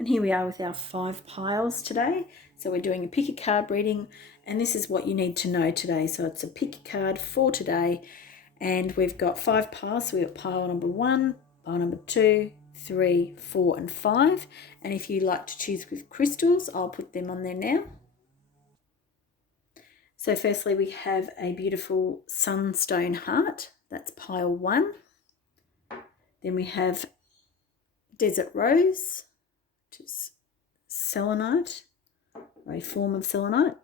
And here we are with our 5 piles today. So we're doing a pick a card reading, and this is what you need to know today. So it's a pick a card for today, and we've got 5 piles. So we've got pile number 1, pile number 2, 3, 4 and 5. And if you like to choose with crystals, I'll put them on there now. So firstly, we have a beautiful sunstone heart. That's pile 1. Then we have desert rose, which is selenite, or a form of selenite.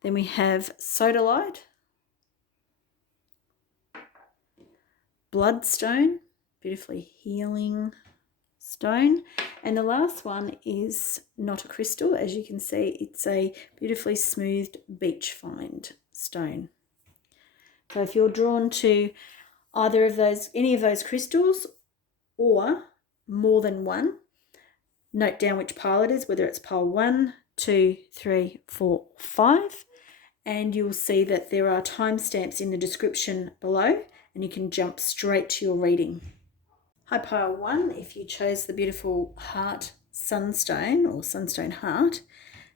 Then we have sodalite, bloodstone, beautifully healing stone. And the last one is not a crystal. As you can see, it's a beautifully smoothed beach find stone. So if you're drawn to either of those, any of those crystals, or more than one, note down which pile it is, whether it's pile 1, 2, 3, 4, 5, and you'll see that there are timestamps in the description below, and you can jump straight to your reading. Hi pile 1, if you chose the beautiful heart sunstone or sunstone heart,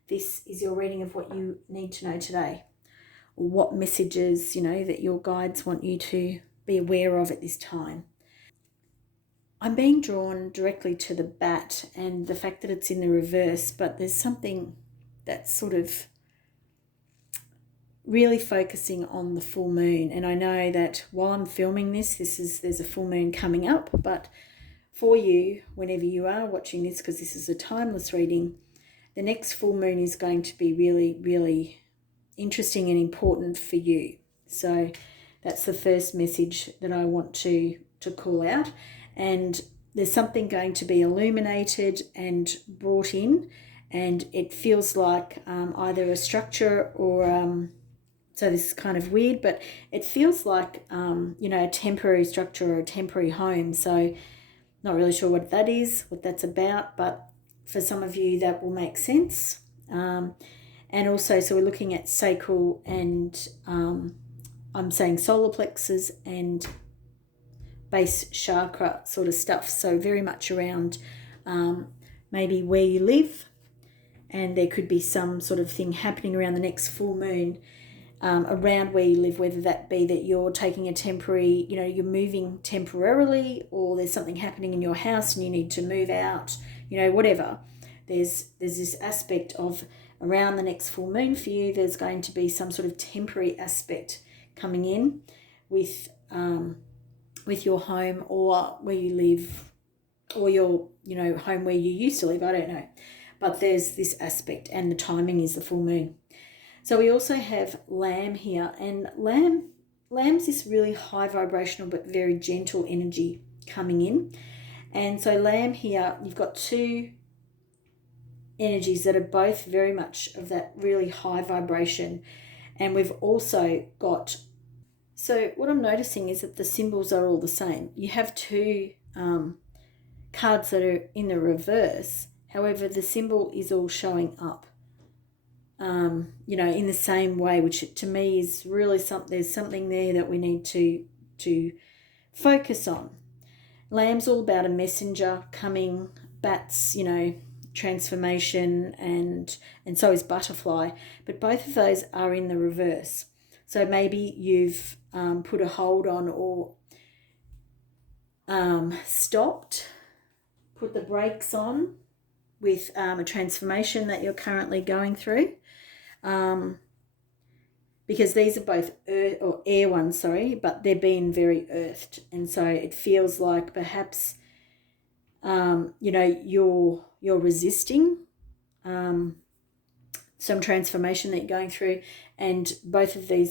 this is your reading of what you need to know today, or what messages, that your guides want you to be aware of at this time. I'm being drawn directly to the bat and the fact that it's in the reverse, but there's something that's sort of really focusing on the full moon. And I know that while I'm filming this, there's a full moon coming up, but for you, whenever you are watching this, because this is a timeless reading, the next full moon is going to be really, really interesting and important for you. So that's the first message that I want to call out. And there's something going to be illuminated and brought in, and it feels like either a structure or so this is kind of weird, but it feels like a temporary structure or a temporary home. So not really sure what that is, what that's about, but for some of you that will make sense. And also, so we're looking at sacral and I'm saying solar plexus and base chakra sort of stuff. So very much around maybe where you live, and there could be some sort of thing happening around the next full moon around where you live, whether that be that you're taking a temporary, you're moving temporarily, or there's something happening in your house and you need to move out, whatever. There's this aspect of around the next full moon for you, there's going to be some sort of temporary aspect coming in with your home or where you live, or your, home where you used to live, I don't know. But there's this aspect, and the timing is the full moon. So we also have lamb here, and lamb's this really high vibrational but very gentle energy coming in. And so lamb here, you've got two energies that are both very much of that really high vibration. And we've also got, so what I'm noticing is that the symbols are all the same. You have two cards that are in the reverse. However, the symbol is all showing up, in the same way, which to me is really there's something there that we need to focus on. Lamb's all about a messenger coming, bats, transformation, and so is butterfly, but both of those are in the reverse. So maybe you've put a hold on or stopped, put the brakes on with a transformation that you're currently going through, because these are both earth or air ones, but they're being very earthed, and so it feels like perhaps you're resisting some transformation that you're going through. And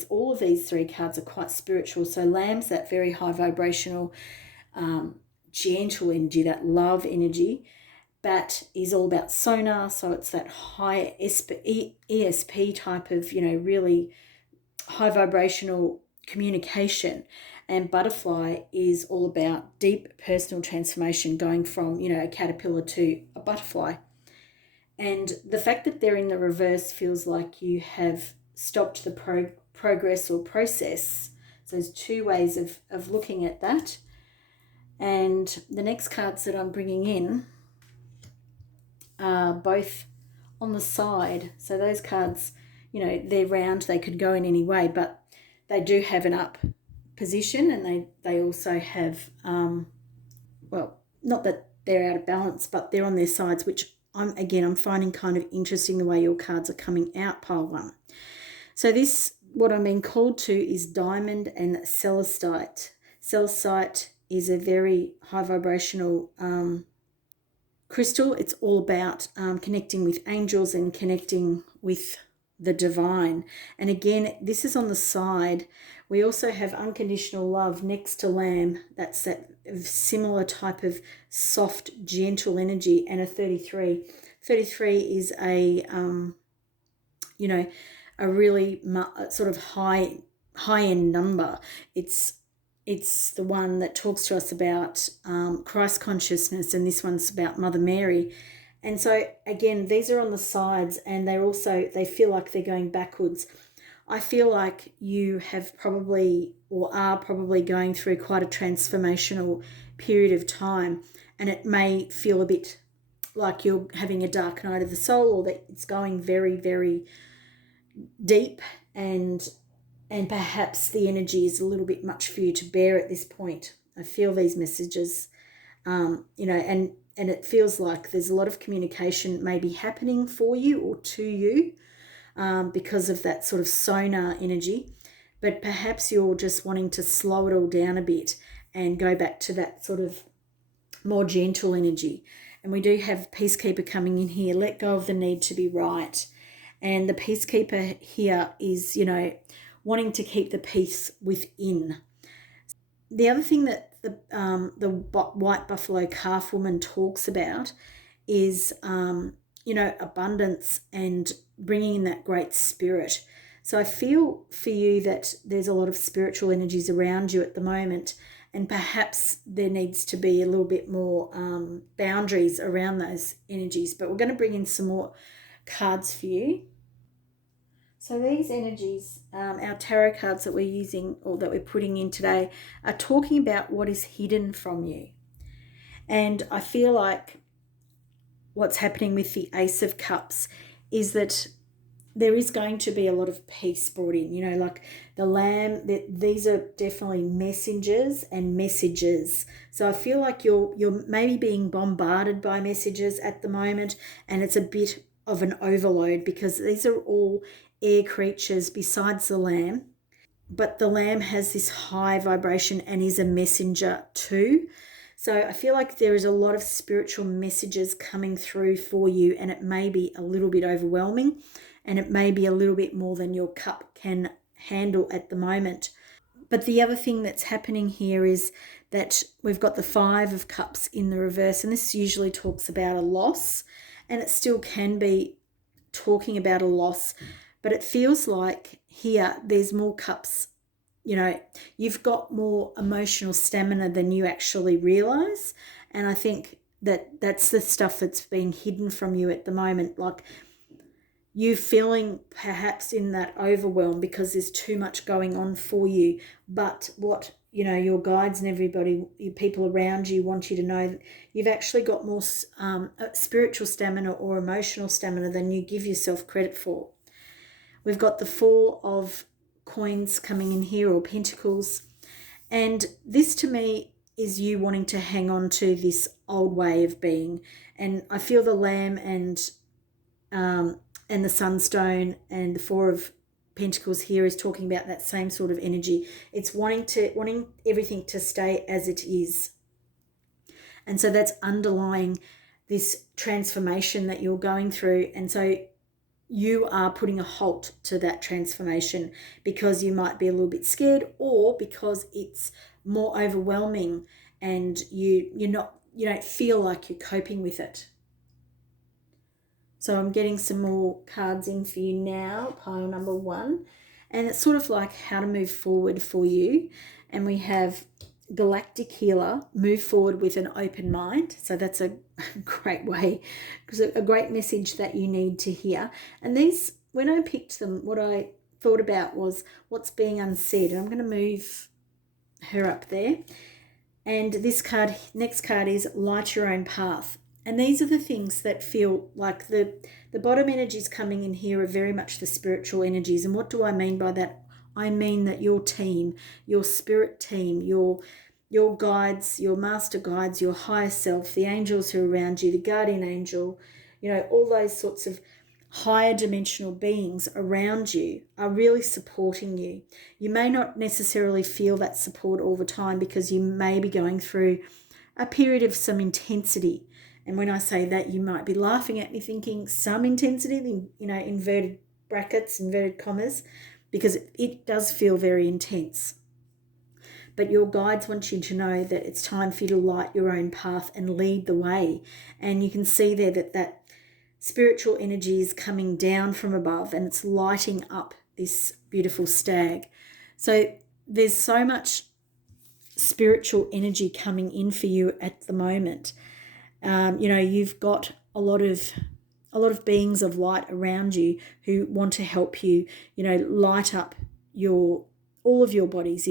all of these three cards are quite spiritual. So lamb's that very high vibrational, gentle energy, that love energy. Bat is all about sonar, so it's that high ESP type of, really high vibrational communication. And butterfly is all about deep personal transformation, going from, a caterpillar to a butterfly. And the fact that they're in the reverse feels like you have stopped the progress or process. So there's two ways of looking at that. And the next cards that I'm bringing in are both on the side. So those cards, you know, they're round, they could go in any way, but they do have an up position, and they also have, well, not that they're out of balance, but they're on their sides, which I'm finding kind of interesting the way your cards are coming out, pile one. So this, what I'm being called to is diamond and celestite. Celestite is a very high vibrational crystal. It's all about connecting with angels and connecting with the divine. And again, this is on the side. We also have unconditional love next to lamb. That's that similar type of soft, gentle energy, and a 33. 33 is a, you know, a really sort of high end number. It's the one that talks to us about Christ consciousness, and this one's about Mother Mary. And so again, these are on the sides, and they feel like they're going backwards. I feel like you have probably, or are probably, going through quite a transformational period of time, and it may feel a bit like you're having a dark night of the soul, or that it's going very, very deep, and perhaps the energy is a little bit much for you to bear at this point. I feel these messages, you know, and it feels like there's a lot of communication maybe happening for you or to you, because of that sort of sonar energy. But perhaps you're just wanting to slow it all down a bit and go back to that sort of more gentle energy. And we do have Peacekeeper coming in here. Let go of the need to be right. And the Peacekeeper here is, you know, wanting to keep the peace within. The other thing that the white buffalo calf woman talks about is, you know, abundance and bringing in that great spirit. So I feel for you that there's a lot of spiritual energies around you at the moment, and perhaps there needs to be a little bit more boundaries around those energies. But we're going to bring in some more cards for you. So these energies, our tarot cards that we're using, or that we're putting in today, are talking about what is hidden from you. And I feel like what's happening with the Ace of Cups is that there is going to be a lot of peace brought in. You know, like the lamb, these are definitely messengers and messages. So I feel like you're maybe being bombarded by messages at the moment, and it's a bit of an overload, because these are all air creatures besides the lamb. But the lamb has this high vibration and is a messenger too. So I feel like there is a lot of spiritual messages coming through for you, and it may be a little bit overwhelming, and it may be a little bit more than your cup can handle at the moment. But the other thing that's happening here is that we've got the Five of Cups in the reverse, and this usually talks about a loss, and it still can be talking about a loss, but it feels like here there's more cups. You know, you've got more emotional stamina than you actually realize, and I think that that's the stuff that's being hidden from you at the moment. Like, you feeling perhaps in that overwhelm because there's too much going on for you. But what, you know, your guides and everybody, your people around you, want you to know that you've actually got more spiritual stamina or emotional stamina than you give yourself credit for. We've got the Four of Coins coming in here, or Pentacles. And this to me is you wanting to hang on to this old way of being. And I feel the Lamb and the Sunstone and the Four of Pentacles here is talking about that same sort of energy. It's wanting everything to stay as it is. And so that's underlying this transformation that you're going through. And so you are putting a halt to that transformation because you might be a little bit scared, or because it's more overwhelming and you don't feel like you're coping with it. So I'm getting some more cards in for you now, pile number 1. And it's sort of like how to move forward for you. And we have Galactic Healer, move forward with an open mind. So that's a great way, because a great message that you need to hear. And these, when I picked them, what I thought about was what's being unsaid. And I'm going to move her up there. And this card, next card, is Light Your Own Path. And these are the things that feel like the bottom energies coming in here are very much the spiritual energies. And what do I mean by that? I mean that your team, your spirit team, your guides, your master guides, your higher self, the angels who are around you, the guardian angel, all those sorts of higher dimensional beings around you are really supporting you. You may not necessarily feel that support all the time because you may be going through a period of some intensity. And when I say that, you might be laughing at me thinking some intensity, inverted brackets, inverted commas, because it does feel very intense. But your guides want you to know that it's time for you to light your own path and lead the way. And you can see there that spiritual energy is coming down from above and it's lighting up this beautiful stag. So there's so much spiritual energy coming in for you at the moment. You've got a lot of beings of light around you who want to help you, light up all of your bodies,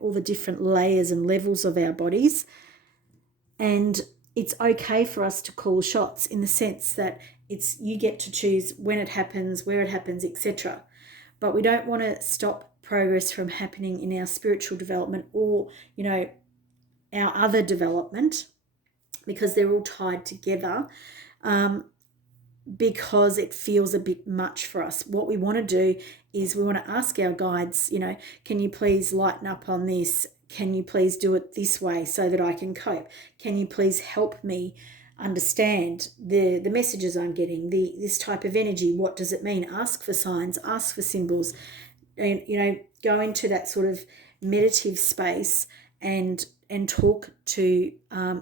all the different layers and levels of our bodies. And it's okay for us to call shots in the sense that you get to choose when it happens, where it happens, etc. But we don't want to stop progress from happening in our spiritual development or, our other development, because they're all tied together, because it feels a bit much for us. What we want to do is we want to ask our guides, can you please lighten up on this? Can you please do it this way so that I can cope? Can you please help me understand the messages I'm getting, this type of energy? What does it mean? Ask for signs, ask for symbols, and go into that sort of meditative space and talk to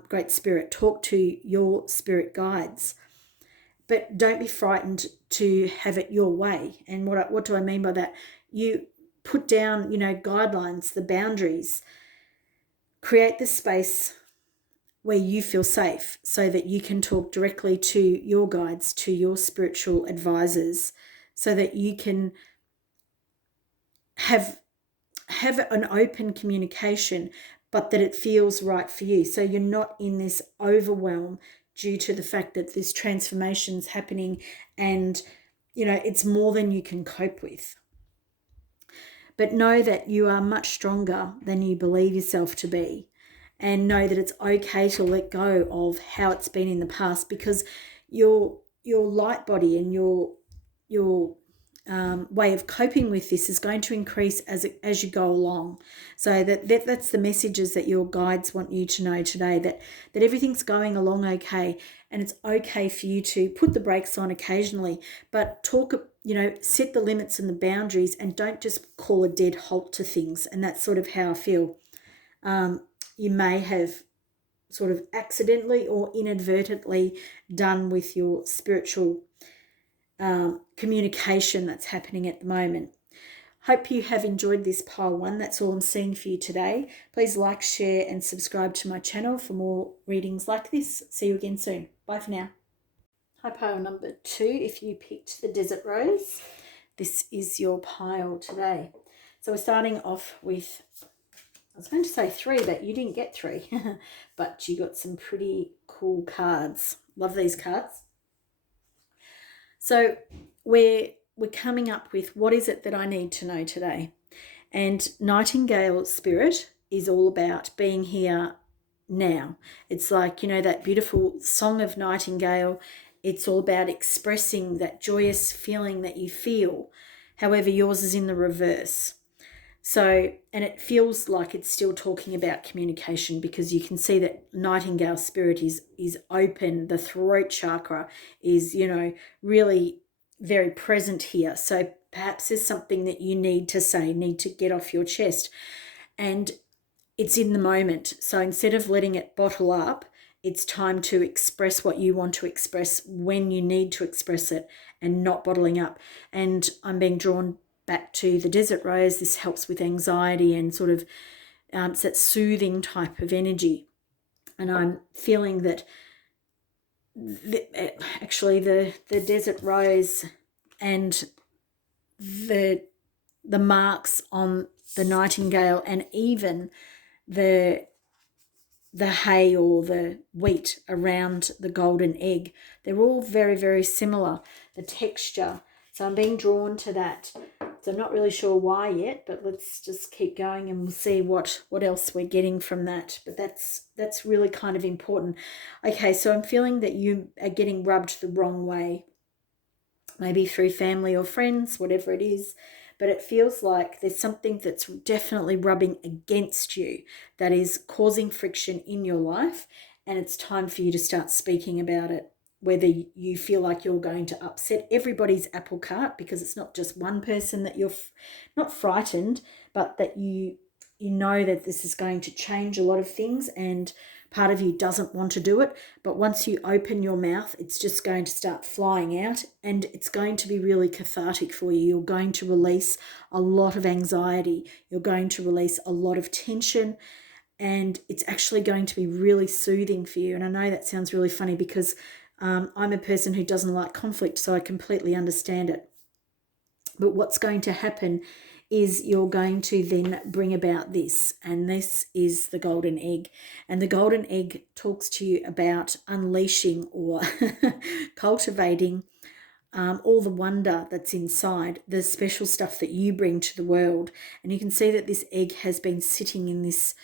Great Spirit, talk to your spirit guides. But don't be frightened to have it your way. And what do I mean by that? You put down, guidelines, the boundaries. Create the space where you feel safe so that you can talk directly to your guides, to your spiritual advisors, so that you can have an open communication, but that it feels right for you. So you're not in this overwhelm due to the fact that this transformation's happening and, it's more than you can cope with. But know that you are much stronger than you believe yourself to be, and know that it's okay to let go of how it's been in the past, because your light body and your way of coping with this is going to increase as you go along. So that's the messages that your guides want you to know today, that everything's going along okay, and it's okay for you to put the brakes on occasionally, but set the limits and the boundaries, and don't just call a dead halt to things. And that's sort of how I feel. You may have sort of accidentally or inadvertently done with your spiritual communication that's happening at the moment. Hope you have enjoyed this pile 1. That's all I'm seeing for you today. Please like, share and subscribe to my channel for more readings like this. See you again soon. Bye for now. Hi, pile number 2. If you picked the Desert Rose, this is your pile today. So we're starting off with, I was going to say 3, but you didn't get 3. But you got some pretty cool cards. Love these cards. So we're coming up with, what is it that I need to know today? And Nightingale Spirit is all about being here now. It's like, that beautiful song of Nightingale. It's all about expressing that joyous feeling that you feel. However, yours is in the reverse. So, and it feels like it's still talking about communication, because you can see that Nightingale Spirit is open. The throat chakra is, really very present here. So perhaps there's something that you need to say, need to get off your chest. And it's in the moment. So instead of letting it bottle up, it's time to express what you want to express when you need to express it, and not bottling up. And I'm being drawn back to the Desert Rose. This helps with anxiety and sort of it's that soothing type of energy. And I'm feeling that actually the Desert Rose and the marks on the Nightingale, and even the the hay or the wheat around the golden egg. They're all very, very similar, the texture. So I'm being drawn to that. So I'm not really sure why yet, but let's just keep going and we'll see what else we're getting from that. But that's really kind of important. Okay, so I'm feeling that you are getting rubbed the wrong way, maybe through family or friends, whatever it is. But it feels like there's something that's definitely rubbing against you that is causing friction in your life, and it's time for you to start speaking about it. Whether you feel like you're going to upset everybody's apple cart, because it's not just one person that you're not frightened, but that you know that this is going to change a lot of things, and part of you doesn't want to do it, but once you open your mouth, it's just going to start flying out, and it's going to be really cathartic for you. You're going to release a lot of anxiety. You're going to release a lot of tension, and it's actually going to be really soothing for you. And I know that sounds really funny because I'm a person who doesn't like conflict, so I completely understand it. But what's going to happen is you're going to then bring about this, and this is the golden egg. And the golden egg talks to you about unleashing or cultivating all the wonder that's inside, the special stuff that you bring to the world. And you can see that this egg has been sitting in this,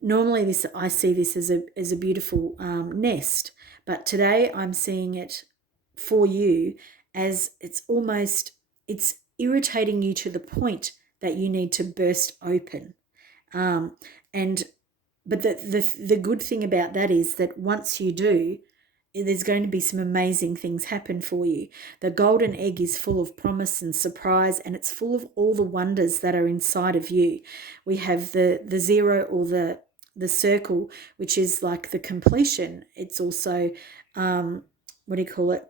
normally this, I see this as a beautiful nest, but today I'm seeing it for you as it's irritating you to the point that you need to burst open. But the good thing about that is that once you do, there's going to be some amazing things happen for you. The golden egg is full of promise and surprise, and it's full of all the wonders that are inside of you. We have the zero, or the circle, which is like the completion. It's also what do you call it?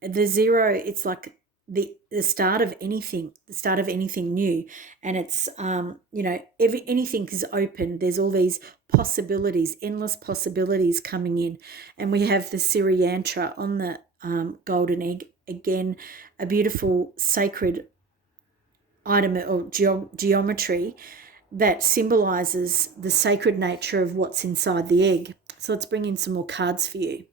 The zero, it's like the start of anything, new, and it's anything is open. There's all these possibilities, endless possibilities coming in. And we have the Siri Yantra on the golden egg, again a beautiful sacred item or geometry that symbolizes the sacred nature of what's inside the egg. So let's bring in some more cards for you.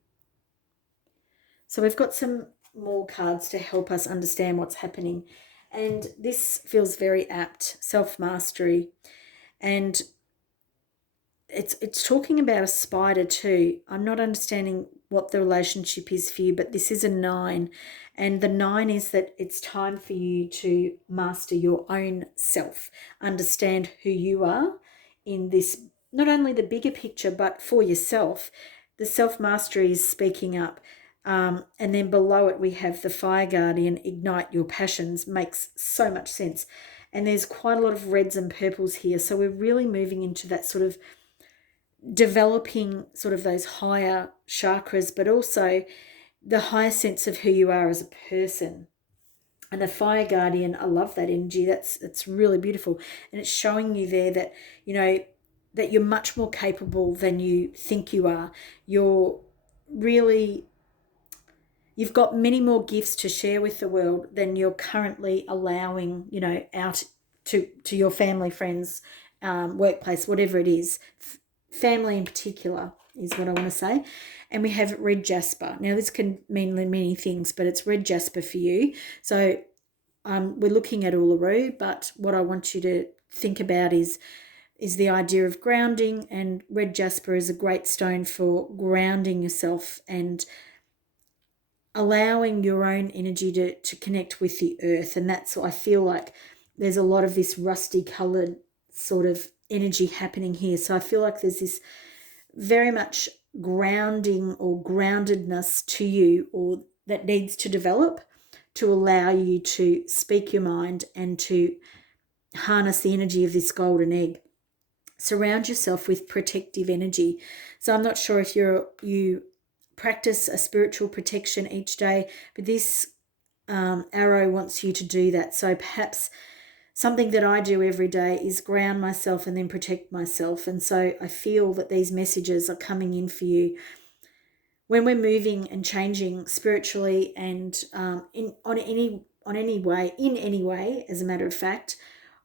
So we've got some more cards to help us understand what's happening. And this feels very apt, self-mastery. And it's talking about a spider too. I'm not understanding what the relationship is for you, but this is a 9. And the 9 is that it's time for you to master your own self, understand who you are in this, not only the bigger picture, but for yourself. The self-mastery is speaking up. And then below it, we have the fire guardian, ignite your passions. Makes so much sense. And there's quite a lot of reds and purples here. So we're really moving into that sort of developing sort of those higher chakras, but also the higher sense of who you are as a person. And the fire guardian, I love that energy. That's really beautiful. And it's showing you there that, that you're much more capable than you think you are. You've got many more gifts to share with the world than you're currently allowing, out to your family, friends, workplace, whatever it is. Family in particular is what I want to say. And we have red jasper. Now, this can mean many things, but it's red jasper for you. So we're looking at Uluru, but what I want you to think about is the idea of grounding, and red jasper is a great stone for grounding yourself and allowing your own energy to connect with the earth. And that's, I feel like there's a lot of this rusty coloured sort of energy happening here. So I feel like there's this very much grounding or groundedness to you, or that needs to develop to allow you to speak your mind and to harness the energy of this golden egg. Surround yourself with protective energy. So I'm not sure if you practice a spiritual protection each day, but this arrow wants you to do that. So perhaps something that I do every day is ground myself and then protect myself. And so I feel that these messages are coming in for you when we're moving and changing spiritually and in any way, as a matter of fact.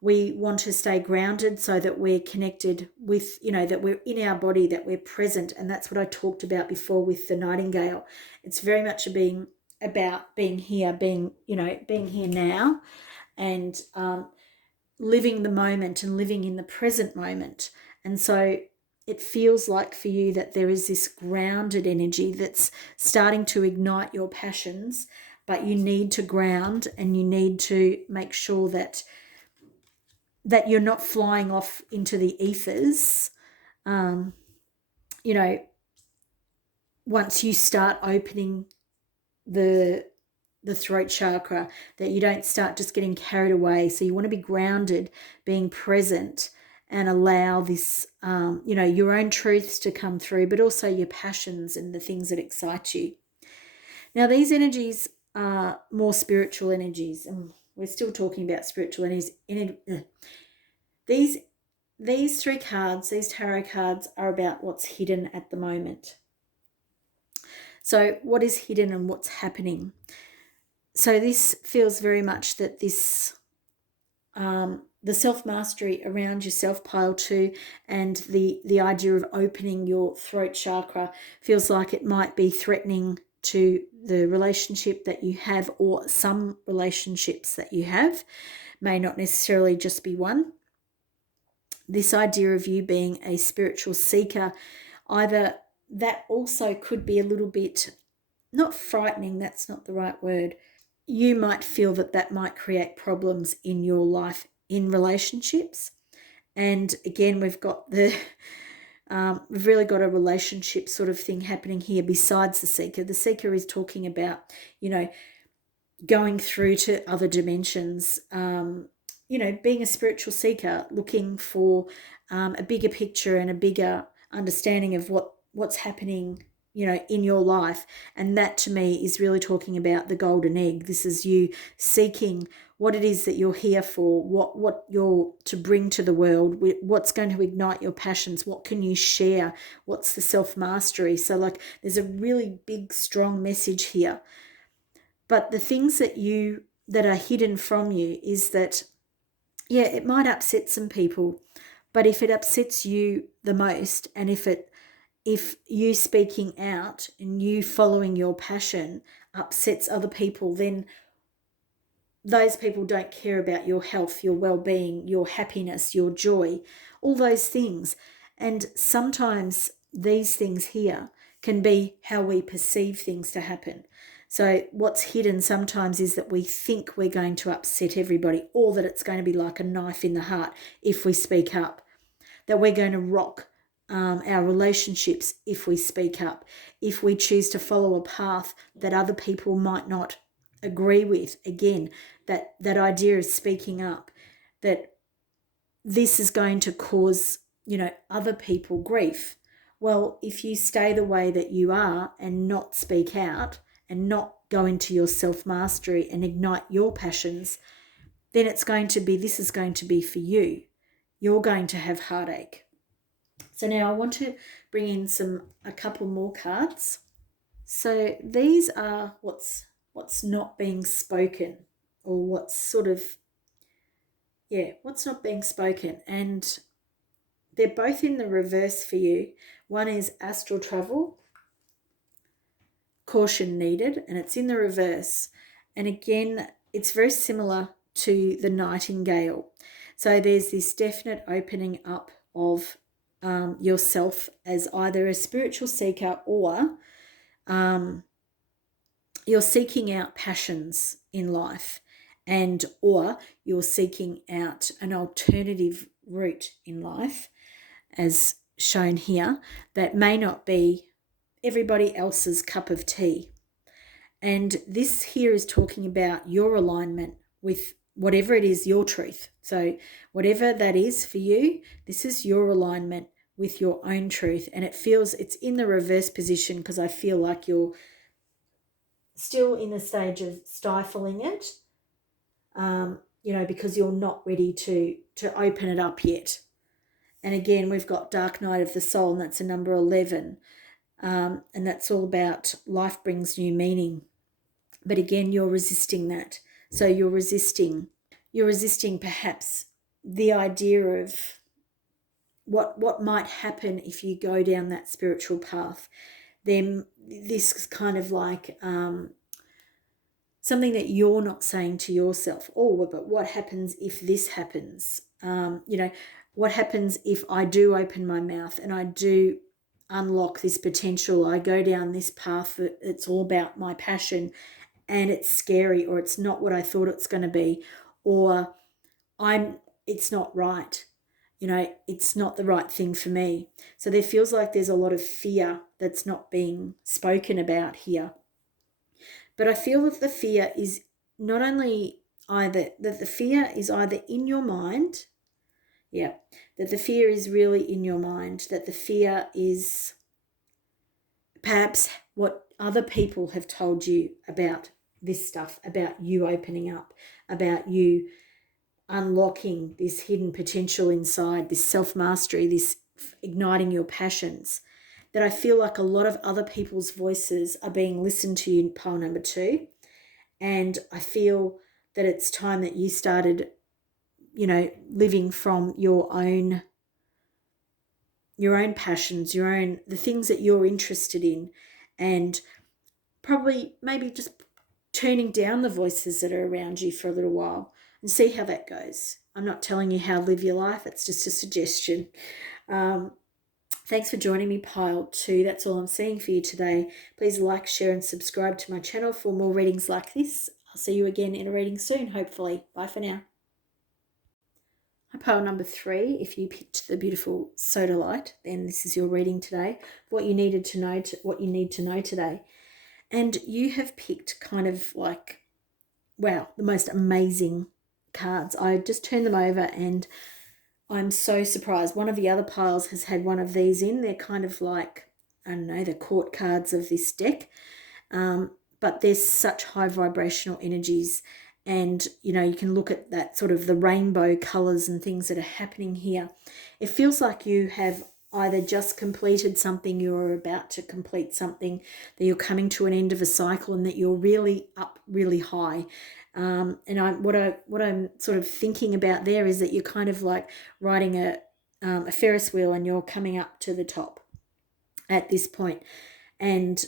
We want to stay grounded so that we're connected with, that we're in our body, that we're present. And that's what I talked about before with the Nightingale. It's very much about being here, being here now, and living the moment and living in the present moment. And so it feels like for you that there is this grounded energy that's starting to ignite your passions, but you need to ground and you need to make sure that you're not flying off into the ethers, once you start opening the throat chakra, that you don't start just getting carried away. So you want to be grounded, being present, and allow this, your own truths to come through, but also your passions and the things that excite you. Now, these energies are more spiritual energies, and we're still talking about spiritual energies. These three cards, these tarot cards, are about what's hidden at the moment. So what is hidden and what's happening? So this feels very much that this, the self-mastery around yourself, pile 2, and the idea of opening your throat chakra feels like it might be threatening to the relationship that you have, or some relationships that you have, may not necessarily just be one. This idea of you being a spiritual seeker, either that also could be a little bit, not frightening, that's not the right word. You might feel that might create problems in your life in relationships. And again, we've got we've really got a relationship sort of thing happening here besides the seeker. The seeker is talking about, going through to other dimensions, being a spiritual seeker, looking for a bigger picture and a bigger understanding of what's happening, in your life. And that to me is really talking about the golden egg. This is you seeking what it is that you're here for, what you're to bring to the world, what's going to ignite your passions, what can you share, what's the self-mastery. So there's a really big, strong message here. But the things that are hidden from you is that, it might upset some people, but if it upsets you the most, and if you speaking out and you following your passion upsets other people, then those people don't care about your health, your well-being, your happiness, your joy, all those things. And sometimes these things here can be how we perceive things to happen. So what's hidden sometimes is that we think we're going to upset everybody, or that it's going to be like a knife in the heart if we speak up, that we're going to rock our relationships if we speak up, if we choose to follow a path that other people might not agree with. Again, that idea of speaking up, that this is going to cause, other people grief. Well, if you stay the way that you are and not speak out and not go into your self-mastery and ignite your passions, then this is going to be for you. You're going to have heartache. So now I want to bring in a couple more cards. So these are what's not being spoken, or what's not being spoken. And they're both in the reverse for you. One is astral travel, caution needed, and it's in the reverse. And again, it's very similar to the Nightingale. So there's this definite opening up of yourself as either a spiritual seeker, or you're seeking out passions in life, or you're seeking out an alternative route in life, as shown here, that may not be everybody else's cup of tea. And this here is talking about your alignment with whatever it is, your truth. So whatever that is for you, this is your alignment with your own truth. And it's in the reverse position, because I feel like you're still in the stage of stifling it, because you're not ready to open it up yet. And again, we've got Dark Night of the Soul, and that's a number 11. And that's all about life brings new meaning. But again, you're resisting that. So you're resisting perhaps the idea of what might happen if you go down that spiritual path. Then this is kind of like something that you're not saying to yourself, oh, but what happens if this happens? What happens if I do open my mouth and I do unlock this potential? I go down this path that it's all about my passion and it's scary, or it's not what I thought it's going to be, or it's not right. It's not the right thing for me. So there feels like there's a lot of fear that's not being spoken about here. But I feel that the fear is not only either, that the fear is either in your mind, that the fear is really in your mind, that the fear is perhaps what other people have told you about this stuff, about you opening up, about you unlocking this hidden potential inside, this self-mastery, this igniting your passions. That I feel like a lot of other people's voices are being listened to in pile number 2. And I feel that it's time that you started, living from your own passions, the things that you're interested in, and probably maybe just turning down the voices that are around you for a little while and see how that goes. I'm not telling you how to live your life. It's just a suggestion. Thanks for joining me, pile 2. That's all I'm seeing for you today. Please like, share, and subscribe to my channel for more readings like this. I'll see you again in a reading soon, hopefully. Bye for now. Hi, pile number 3. If you picked the beautiful Sodalite, then this is your reading today. What you need to know today. And you have picked kind of like, wow, the most amazing cards. I just turned them over and I'm so surprised. One of the other piles has had one of these in. They're kind of like, I don't know, the court cards of this deck. But there's such high vibrational energies. And, you can look at that sort of the rainbow colours and things that are happening here. It feels like you have either just completed something, you're about to complete something, that you're coming to an end of a cycle, and that you're really up really high. And what I'm sort of thinking about there is that you're kind of like riding a Ferris wheel, and you're coming up to the top at this point. And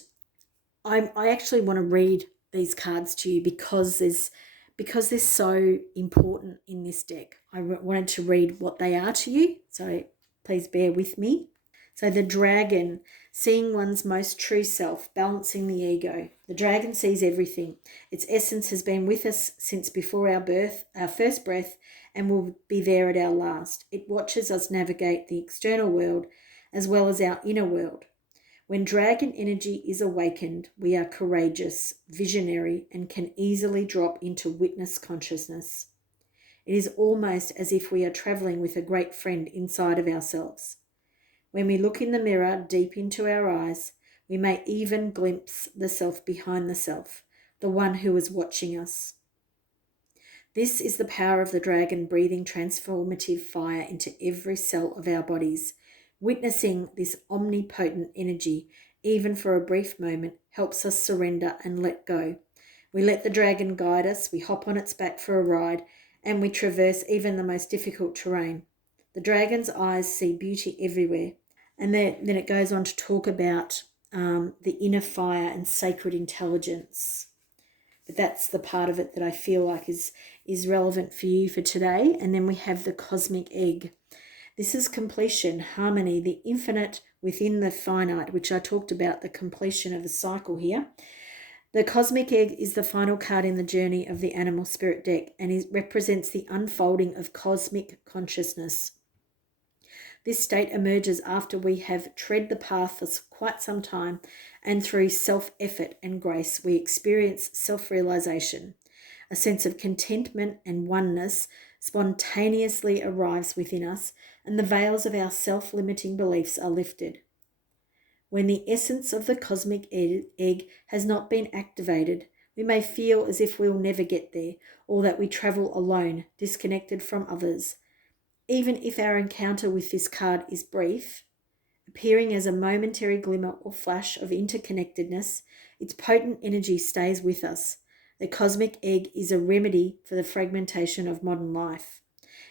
I actually want to read these cards to you because they're so important in this deck. I wanted to read what they are to you, so please bear with me. So the dragon, seeing one's most true self, balancing the ego. The dragon sees everything. Its essence has been with us since before our birth, our first breath, and will be there at our last. It watches us navigate the external world as well as our inner world. When dragon energy is awakened, we are courageous, visionary, and can easily drop into witness consciousness. It is almost as if we are traveling with a great friend inside of ourselves. When we look in the mirror deep into our eyes, we may even glimpse the self behind the self, the one who is watching us. This is the power of the dragon breathing transformative fire into every cell of our bodies. Witnessing this omnipotent energy, even for a brief moment, helps us surrender and let go. We let the dragon guide us, we hop on its back for a ride, and we traverse even the most difficult terrain. The dragon's eyes see beauty everywhere. And then it goes on to talk about the inner fire and sacred intelligence. But that's the part of it that I feel like is relevant for you for today. And then we have the cosmic egg. This is completion, harmony, the infinite within the finite, which I talked about, the completion of the cycle here. The cosmic egg is the final card in the journey of the animal spirit deck, and it represents the unfolding of cosmic consciousness. This state emerges after we have tread the path for quite some time, and through self-effort and grace, we experience self-realization. A sense of contentment and oneness spontaneously arrives within us, and the veils of our self-limiting beliefs are lifted. When the essence of the cosmic egg has not been activated, we may feel as if we'll never get there, or that we travel alone, disconnected from others. Even if our encounter with this card is brief, appearing as a momentary glimmer or flash of interconnectedness, its potent energy stays with us. The cosmic egg is a remedy for the fragmentation of modern life.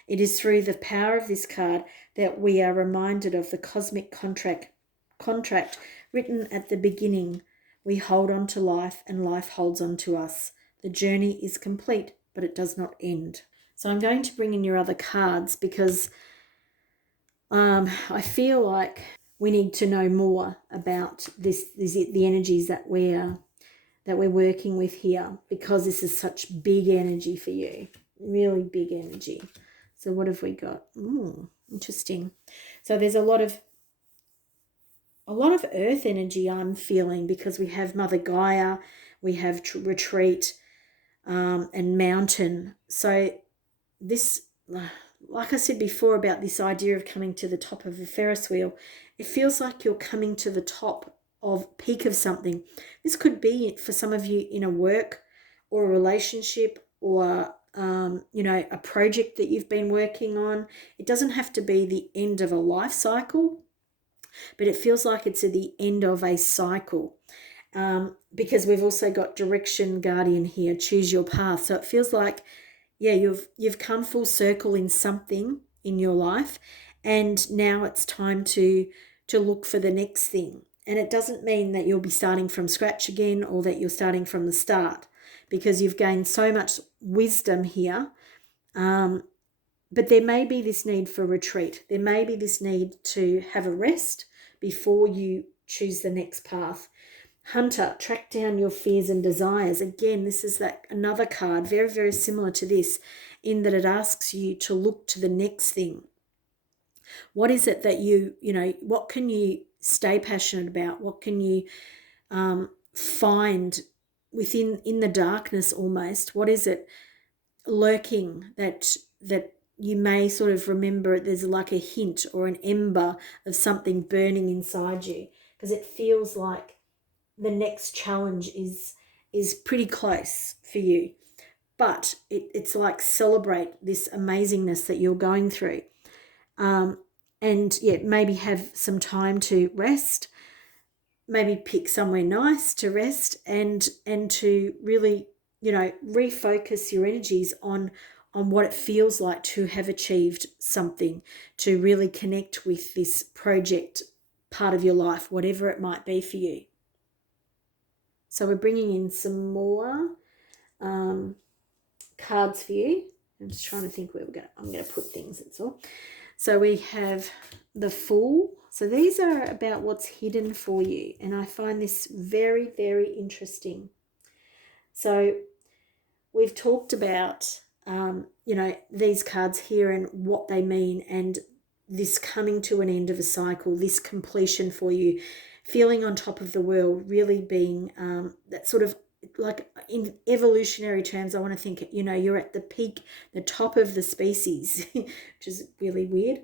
It is through the power of this card that we are reminded of the cosmic contract written at the beginning. We hold on to life and life holds on to us. The journey is complete, but it does not end. So I'm going to bring in your other cards because I feel like we need to know more about the energies that we're working with here, because this is such big energy for you, really big energy. So what have we got? Interesting. So there's a lot of earth energy I'm feeling, because we have Mother Gaia, we have retreat, and mountain. So this, like I said before about this idea of coming to the top of a Ferris wheel, it feels like you're coming to the top of peak of something. This could be for some of you in a work or a relationship, or a project that you've been working on. It doesn't have to be the end of a life cycle, but it feels like it's at the end of a cycle, because we've also got direction guardian here, choose your path. So it feels like, yeah, you've come full circle in something in your life, and now it's time to look for the next thing. And it doesn't mean that you'll be starting from scratch again, or that you're starting from the start, because you've gained so much wisdom here. But there may be this need for retreat. There may be this need to have a rest before you choose the next path. Hunter, track down your fears and desires. Again, this is another card, very, very similar to this, in that it asks you to look to the next thing. What is it that what can you stay passionate about? What can you find in the darkness almost? What is it lurking that you may sort of remember? There's like a hint or an ember of something burning inside you, because it feels like the next challenge is pretty close for you. But it's like, celebrate this amazingness that you're going through. And yeah, maybe have some time to rest, maybe pick somewhere nice to rest, and to really, refocus your energies on what it feels like to have achieved something, to really connect with this project part of your life, whatever it might be for you. So we're bringing in some more cards for you. I'm just trying to think where I'm going to put things, that's all. So we have the Fool. So these are about what's hidden for you. And I find this very, very interesting. So we've talked about, these cards here and what they mean, and this coming to an end of a cycle, this completion for you, feeling on top of the world, really being that sort of, like in evolutionary terms, I want to think, you're at the peak, the top of the species, which is really weird.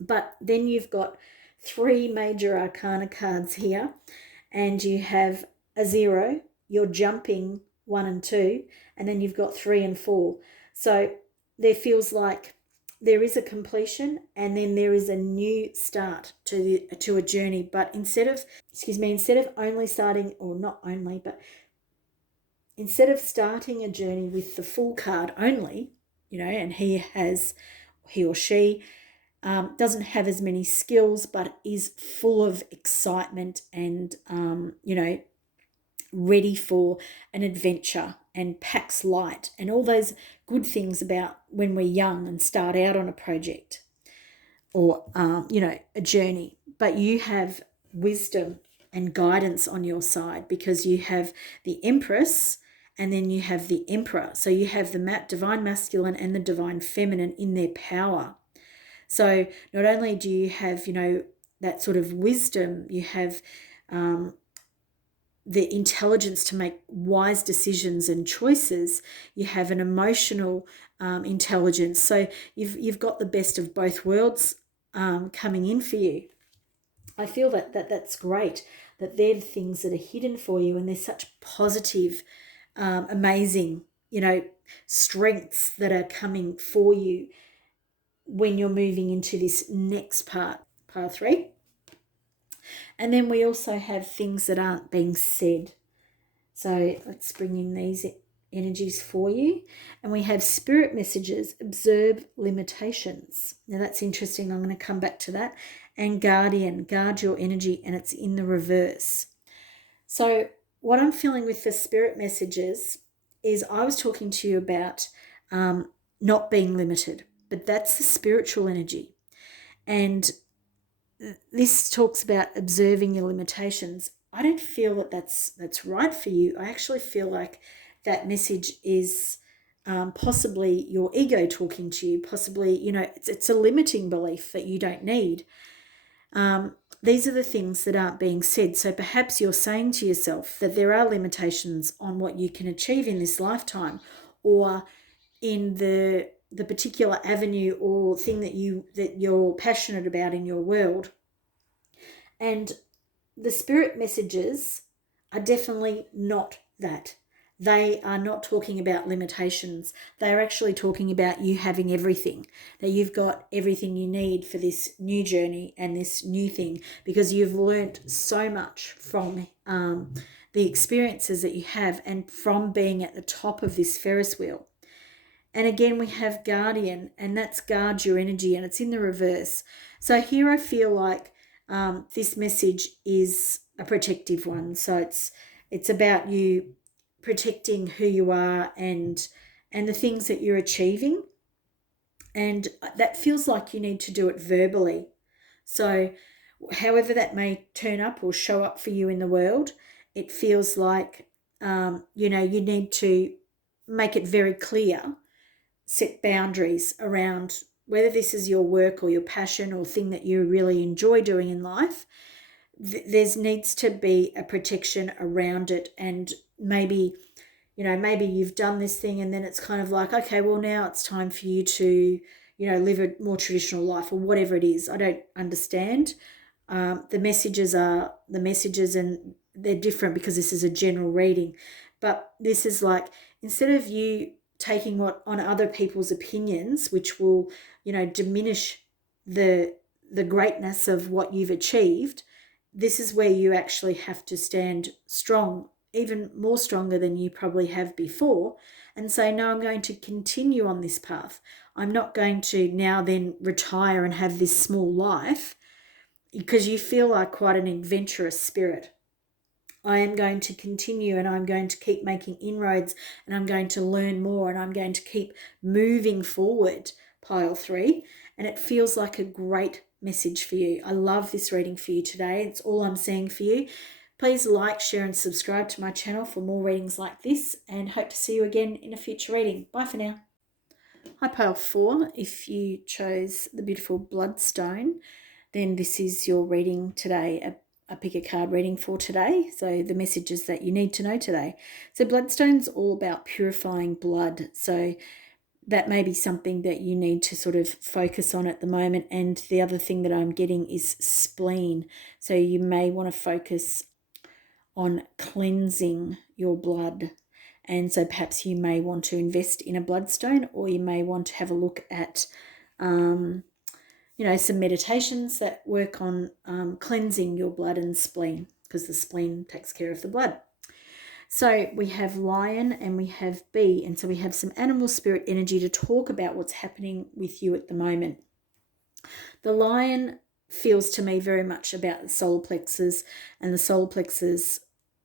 But then you've got 3 major arcana cards here, and you have a 0, you're jumping 1 and 2, and then you've got 3 and 4. So there feels like there is a completion, and then there is a new start to a journey. But instead of only starting, or not only, but instead of starting a journey with the Fool card only, and he or she doesn't have as many skills, but is full of excitement and, ready for an adventure, and packs light, and all those good things about when we're young and start out on a project or, a journey. But you have wisdom and guidance on your side, because you have the Empress, and then you have the Emperor. So you have the divine masculine and the divine feminine in their power. So not only do you have, that sort of wisdom, you have the intelligence to make wise decisions and choices, you have an emotional intelligence. So you've got the best of both worlds coming in for you. I feel that's great, that they're the things that are hidden for you, and they're such positive, amazing, strengths that are coming for you when you're moving into this next part 3. And then we also have things that aren't being said. So let's bring in these energies for you. And we have spirit messages, observe limitations. Now that's interesting. I'm going to come back to that. And guardian, guard your energy, and it's in the reverse. So what I'm feeling with the spirit messages is I was talking to you about not being limited, but that's the spiritual energy. And this talks about observing your limitations. I don't feel that that's right for you. I actually feel like that message is possibly your ego talking to you, possibly, it's a limiting belief that you don't need. These are the things that aren't being said. So perhaps you're saying to yourself that there are limitations on what you can achieve in this lifetime, or in the particular avenue or thing that you're passionate about in your world. And the spirit messages are definitely not that. They are not talking about limitations. They are actually talking about you having everything, that you've got everything you need for this new journey and this new thing, because you've learnt so much from the experiences that you have and from being at the top of this Ferris wheel. And again, we have guardian, and that's guard your energy, and it's in the reverse. So here I feel like this message is a protective one. So it's about you protecting who you are and the things that you're achieving. And that feels like you need to do it verbally. So however that may turn up or show up for you in the world, it feels like, you need to make it very clear, set boundaries around whether this is your work or your passion or thing that you really enjoy doing in life. There needs to be a protection around it. And maybe you've done this thing and then it's kind of like, okay, well, now it's time for you to, live a more traditional life or whatever it is. I don't understand. The messages are the messages, and they're different because this is a general reading. But this is like, instead of you taking on other people's opinions, which will, diminish the greatness of what you've achieved, this is where you actually have to stand strong, even more stronger than you probably have before, and say, no, I'm going to continue on this path. I'm not going to now then retire and have this small life, because you feel like quite an adventurous spirit. I am going to continue, and I'm going to keep making inroads, and I'm going to learn more, and I'm going to keep moving forward, pile 3. And it feels like a great message for you. I love this reading for you today. It's all I'm seeing for you. Please like, share, and subscribe to my channel for more readings like this, and hope to see you again in a future reading. Bye for now. Hi, pile 4. If you chose the beautiful Bloodstone, then this is your reading today, a pick a card reading for today. So the messages that you need to know today. So Bloodstone's all about purifying blood. So that may be something that you need to sort of focus on at the moment. And the other thing that I'm getting is spleen. So you may want to focus on cleansing your blood. And so perhaps you may want to invest in a bloodstone, or you may want to have a look at some meditations that work on cleansing your blood and spleen, because the spleen takes care of the blood. So we have lion and we have bee, and so we have some animal spirit energy to talk about what's happening with you at the moment. The lion feels to me very much about the solar plexus, and the solar plexus,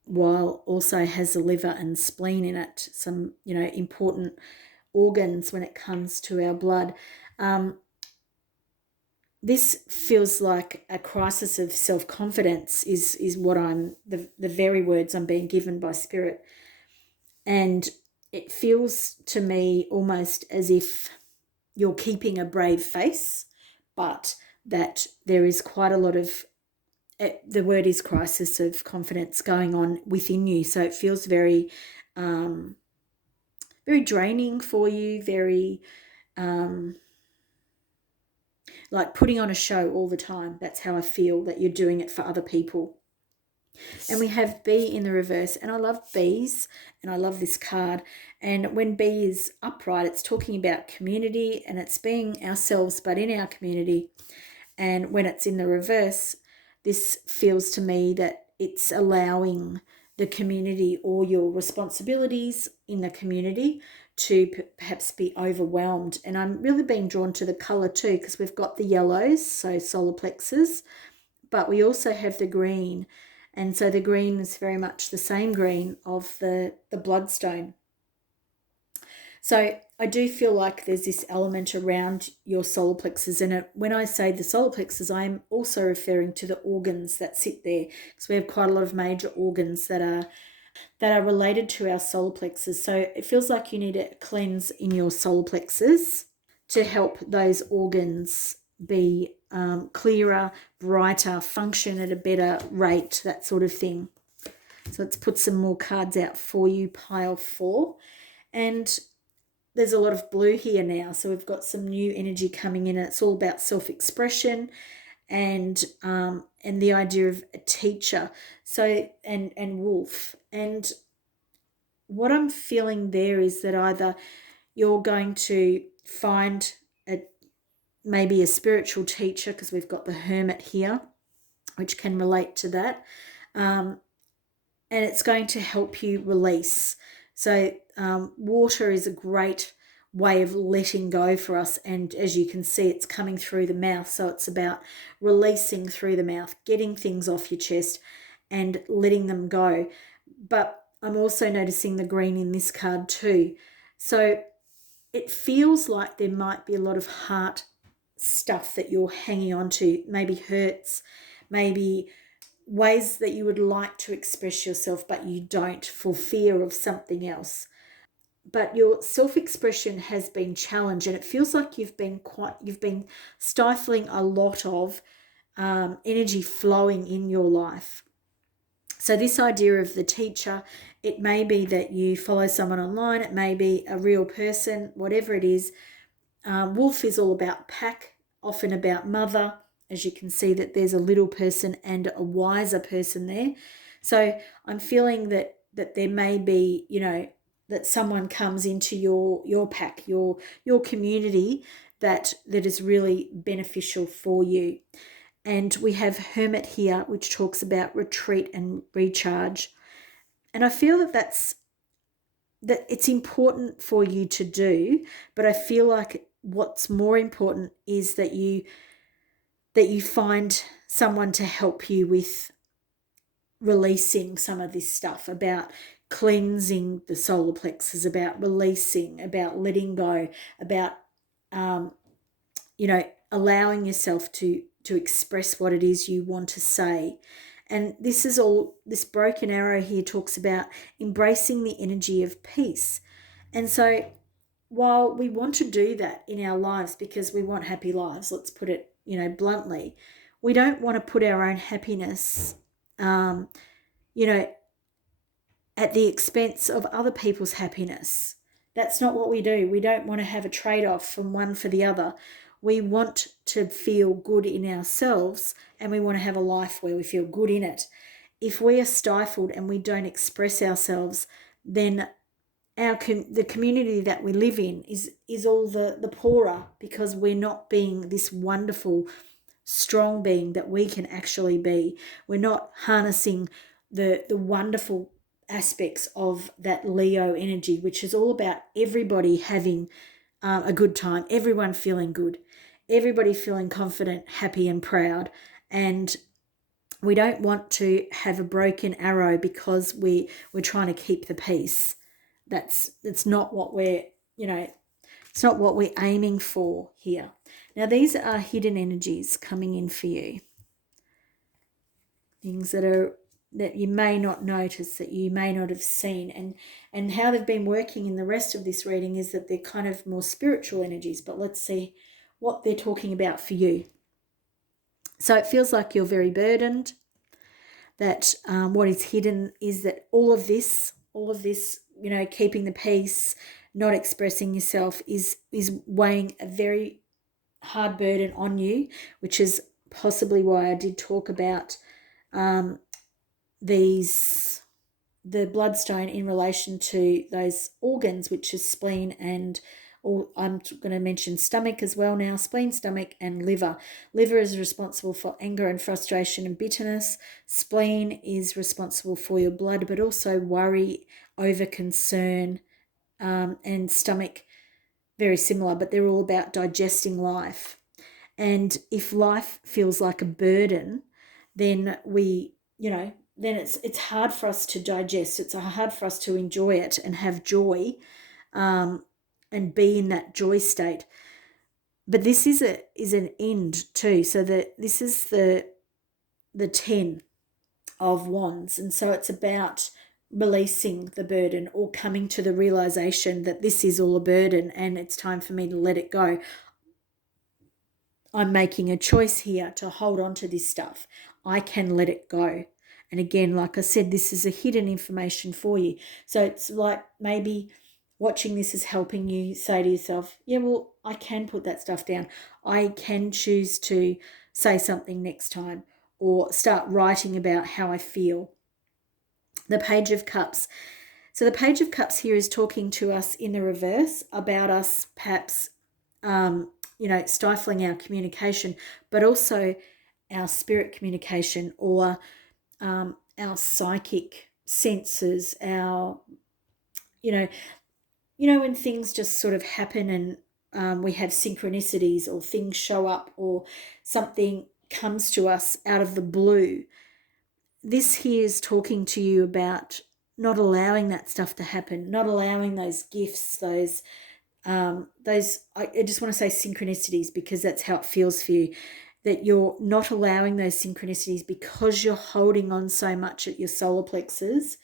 while also has the liver and spleen in it, some important organs when it comes to our blood. This feels like a crisis of self-confidence is what the very words I'm being given by Spirit. And it feels to me almost as if you're keeping a brave face, but that there is quite a lot of, the word is crisis of confidence going on within you. So it feels very, very draining for you, very... like putting on a show all the time. That's how I feel, that you're doing it for other people. And we have bee in the reverse, and I love bees, and I love this card. And when bee is upright, it's talking about community, and it's being ourselves but in our community. And when it's in the reverse, this feels to me that it's allowing the community or your responsibilities in the community to perhaps be overwhelmed. And I'm really being drawn to the colour too, because we've got the yellows, so solar plexus, but we also have the green. And so the green is very much the same green of the bloodstone. So I do feel like there's this element around your solar plexus. And when I say the solar plexus, I'm also referring to the organs that sit there, because we have quite a lot of major organs that are related to our solar plexus. So it feels like you need a cleanse in your solar plexus to help those organs be clearer, brighter, function at a better rate, that sort of thing. So let's put some more cards out for you, pile 4. And there's a lot of blue here now, so we've got some new energy coming in, and it's all about self-expression and the idea of a teacher, so and wolf. And what I'm feeling there is that either you're going to find maybe a spiritual teacher, because we've got the hermit here, which can relate to that, and it's going to help you release. So water is a great way of letting go for us, and as you can see, it's coming through the mouth, so it's about releasing through the mouth, getting things off your chest and letting them go. But I'm also noticing the green in this card too, so it feels like there might be a lot of heart stuff that you're hanging on to, maybe hurts, maybe ways that you would like to express yourself but you don't for fear of something else. But your self-expression has been challenged, and it feels like you've been stifling a lot of energy flowing in your life. So this idea of the teacher, it may be that you follow someone online, it may be a real person, whatever it is. Wolf is all about pack, often about mother. As you can see, that there's a little person and a wiser person there. So I'm feeling that there may be, that someone comes into your pack, your community that is really beneficial for you. And we have hermit here, which talks about retreat and recharge. And I feel that it's important for you to do, but I feel like what's more important is that you find someone to help you with releasing some of this stuff, about cleansing the solar plexus, about releasing, about letting go, about allowing yourself to express what it is you want to say. And this broken arrow here talks about embracing the energy of peace. And so while we want to do that in our lives because we want happy lives, let's put it, bluntly, we don't want to put our own happiness, at the expense of other people's happiness. That's not what we do. We don't want to have a trade-off from one for the other. We want to feel good in ourselves, and we want to have a life where we feel good in it. If we are stifled and we don't express ourselves, then the community that we live in is all the poorer, because we're not being this wonderful, strong being that we can actually be. We're not harnessing the wonderful aspects of that Leo energy, which is all about everybody having a good time, everyone feeling good, everybody feeling confident, happy and proud. And we don't want to have a broken arrow because we're trying to keep the peace. That's not what it's not what we're aiming for here. Now, these are hidden energies coming in for you. Things that you may not notice, that you may not have seen. And how they've been working in the rest of this reading is that they're kind of more spiritual energies, but let's see what they're talking about for you. So it feels like you're very burdened, that what is hidden is that all of this, keeping the peace, not expressing yourself is weighing a very hard burden on you, which is possibly why I did talk about the bloodstone in relation to those organs, which is spleen and or I'm going to mention stomach as well now, spleen, stomach, and liver. Liver is responsible for anger and frustration and bitterness. Spleen is responsible for your blood, but also worry, over concern, and stomach, very similar, but they're all about digesting life. And if life feels like a burden, then then it's hard for us to digest. It's hard for us to enjoy it and have joy, and be in that joy state. But this is an end too. So that this is the 10 of wands, and so it's about releasing the burden or coming to the realization that this is all a burden and it's time for me to let it go. I'm making a choice here to hold on to this stuff. I can let it go. And again, like I said, this is a hidden information for you. So it's like maybe watching this is helping you say to yourself, yeah, well, I can put that stuff down. I can choose to say something next time or start writing about how I feel. The Page of Cups. So the Page of Cups here is talking to us in the reverse about us perhaps stifling our communication, but also our spirit communication, or our psychic senses, our, when things just sort of happen and we have synchronicities or things show up or something comes to us out of the blue. This here is talking to you about not allowing that stuff to happen, not allowing those gifts, those I just want to say synchronicities because that's how it feels for you, that you're not allowing those synchronicities because you're holding on so much at your solar plexus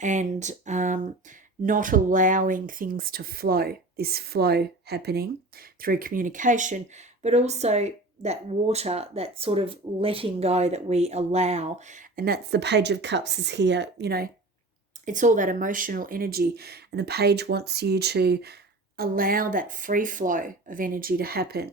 and not allowing things to flow, this flow happening through communication, but also that water, that sort of letting go that we allow. And that's the Page of Cups is here, it's all that emotional energy, and the page wants you to allow that free flow of energy to happen.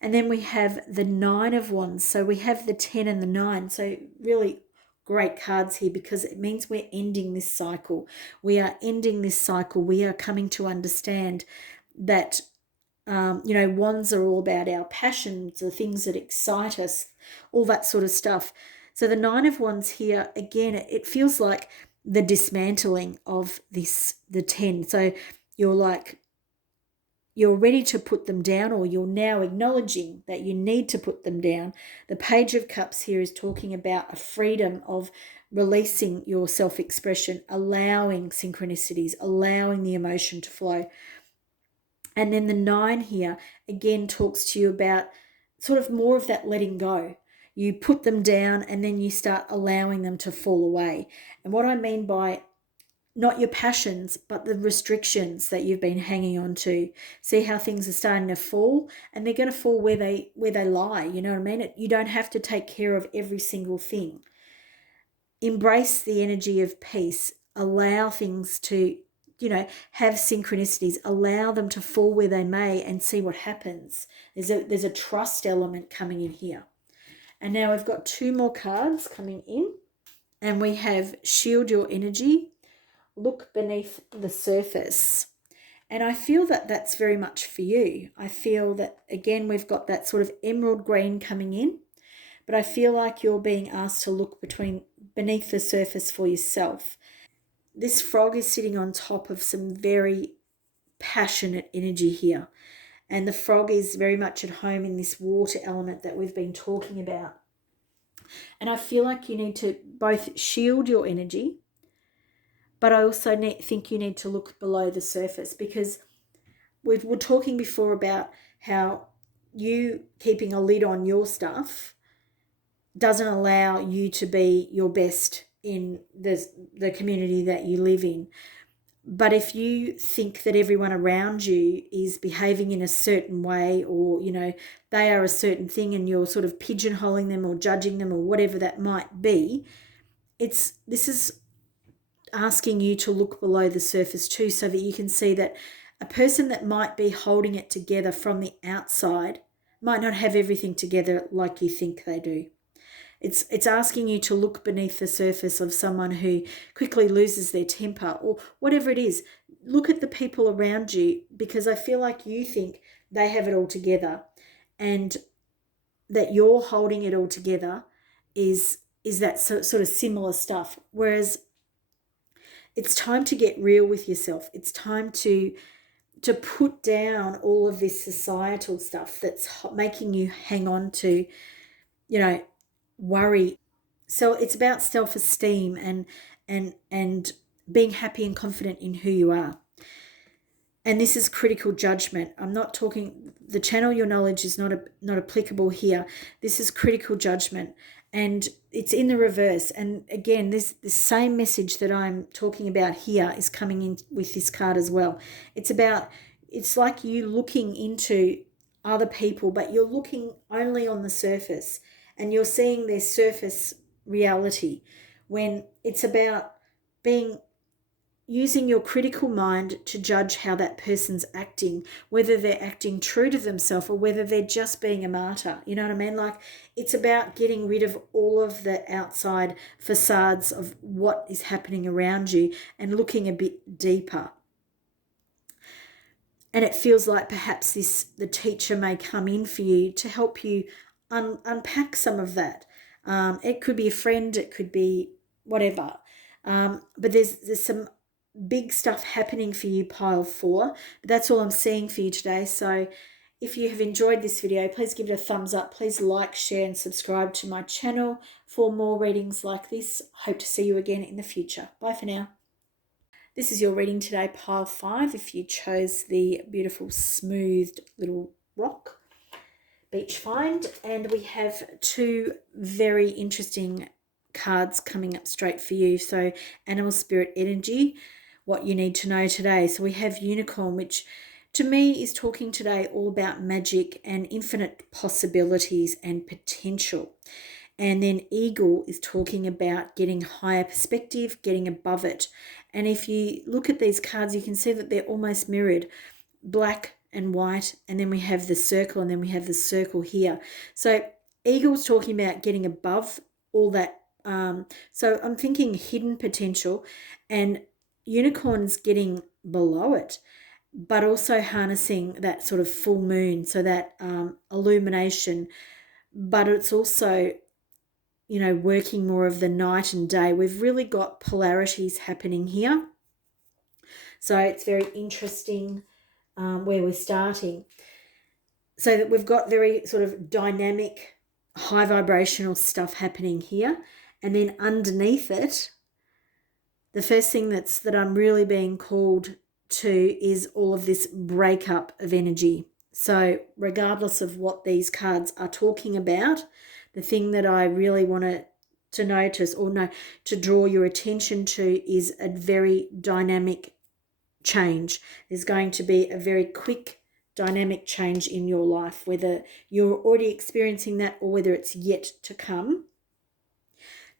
And then we have the 9 of Wands. So we have the 10 and the 9. So really great cards here because it means we're ending this cycle. We are ending this cycle. We are coming to understand that, wands are all about our passions, the things that excite us, all that sort of stuff. So the 9 of Wands here, again, it feels like the dismantling of the 10. So you're ready to put them down, or you're now acknowledging that you need to put them down. The Page of Cups here is talking about a freedom of releasing your self-expression, allowing synchronicities, allowing the emotion to flow. And then the 9 here, again, talks to you about sort of more of that letting go. You put them down and then you start allowing them to fall away. And what I mean by not your passions, but the restrictions that you've been hanging on to. See how things are starting to fall, and they're going to fall where they lie. You know what I mean? You don't have to take care of every single thing. Embrace the energy of peace. Allow things to, have synchronicities. Allow them to fall where they may and see what happens. There's a trust element coming in here. And now we've got 2 more cards coming in, and we have Shield Your Energy. Look beneath the surface. And I feel that that's very much for you. I feel that, again, we've got that sort of emerald green coming in, but I feel like you're being asked to look beneath the surface for yourself. This frog is sitting on top of some very passionate energy here. And the frog is very much at home in this water element that we've been talking about. And I feel like you need to both shield your energy, but I also think you need to look below the surface, because we were talking before about how you keeping a lid on your stuff doesn't allow you to be your best in the community that you live in. But if you think that everyone around you is behaving in a certain way, or, they are a certain thing, and you're sort of pigeonholing them or judging them or whatever that might be, this is asking you to look below the surface too, so that you can see that a person that might be holding it together from the outside might not have everything together like you think they do. It's asking you to look beneath the surface of someone who quickly loses their temper or whatever it is. look at the people around you, because I feel like you think they have it all together, and that you're holding it all together is that sort of similar stuff. Whereas it's time to get real with yourself. It's time to put down all of this societal stuff that's making you hang on to, worry. So it's about self-esteem and being happy and confident in who you are. And this is critical judgment. I'm not talking, the channel your knowledge is not applicable here. This is critical judgment, and it's in the reverse. And again, this same message that I'm talking about here is coming in with this card as well. It's like you looking into other people, but you're looking only on the surface, and you're seeing their surface reality, when it's about using your critical mind to judge how that person's acting, whether they're acting true to themselves or whether they're just being a martyr. You know what I mean? Like, it's about getting rid of all of the outside facades of what is happening around you and looking a bit deeper. And it feels like perhaps the teacher may come in for you to help you unpack some of that. It could be a friend, it could be whatever. But there's some big stuff happening for you, pile 4. But that's all I'm seeing for you today. So if you have enjoyed this video, please give it a thumbs up. Please like, share and subscribe to my channel for more readings like this. Hope to see you again in the future. Bye for now. This is your reading today, pile 5, if you chose the beautiful smoothed little rock beach find. And we have 2 very interesting cards coming up straight for you. So animal spirit energy, what you need to know today. So we have unicorn, which to me is talking today all about magic and infinite possibilities and potential. And then eagle is talking about getting higher perspective, getting above it. And if you look at these cards, you can see that they're almost mirrored, black and white. And then we have the circle, and then we have the circle here. So eagle's talking about getting above all that. So I'm thinking hidden potential, and unicorn's getting below it, but also harnessing that sort of full moon, so that illumination. But it's also, working more of the night and day. We've really got polarities happening here. So it's very interesting where we're starting. So that we've got very sort of dynamic, high vibrational stuff happening here. And then underneath it, the first thing that I'm really being called to is all of this breakup of energy. So regardless of what these cards are talking about, the thing that I really want to notice or to draw your attention to is a very dynamic change. There's going to be a very quick dynamic change in your life, whether you're already experiencing that or whether it's yet to come.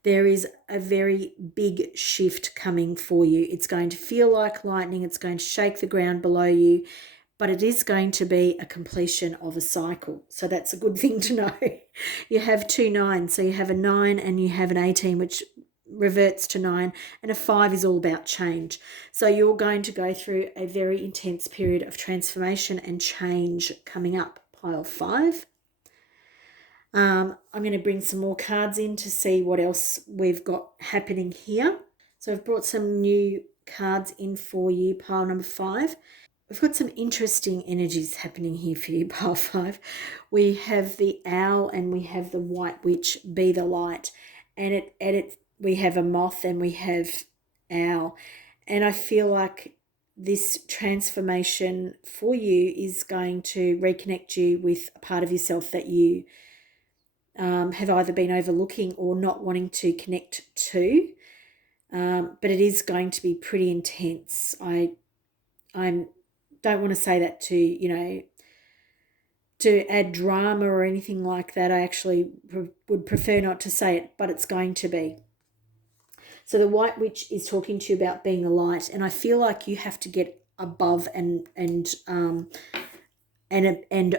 There is a very big shift coming for you. It's going to feel like lightning. It's going to shake the ground below you, but it is going to be a completion of a cycle. So that's a good thing to know. You have 2 9s. So you have a 9 and you have an 18, which reverts to 9, and a 5 is all about change. So you're going to go through a very intense period of transformation and change coming up, pile 5. I'm going to bring some more cards in to see what else we've got happening here. So I've brought some new cards in for you, pile number 5. We've got some interesting energies happening here for you, pile 5. We have the owl and we have the white witch, be the light. And we have a moth and we have owl. And I feel like this transformation for you is going to reconnect you with a part of yourself that you have either been overlooking or not wanting to connect to. But it is going to be pretty intense. I don't want to say that to add drama or anything like that. I actually would prefer not to say it, but it's going to be. So the white witch is talking to you about being a light, and I feel like you have to get above and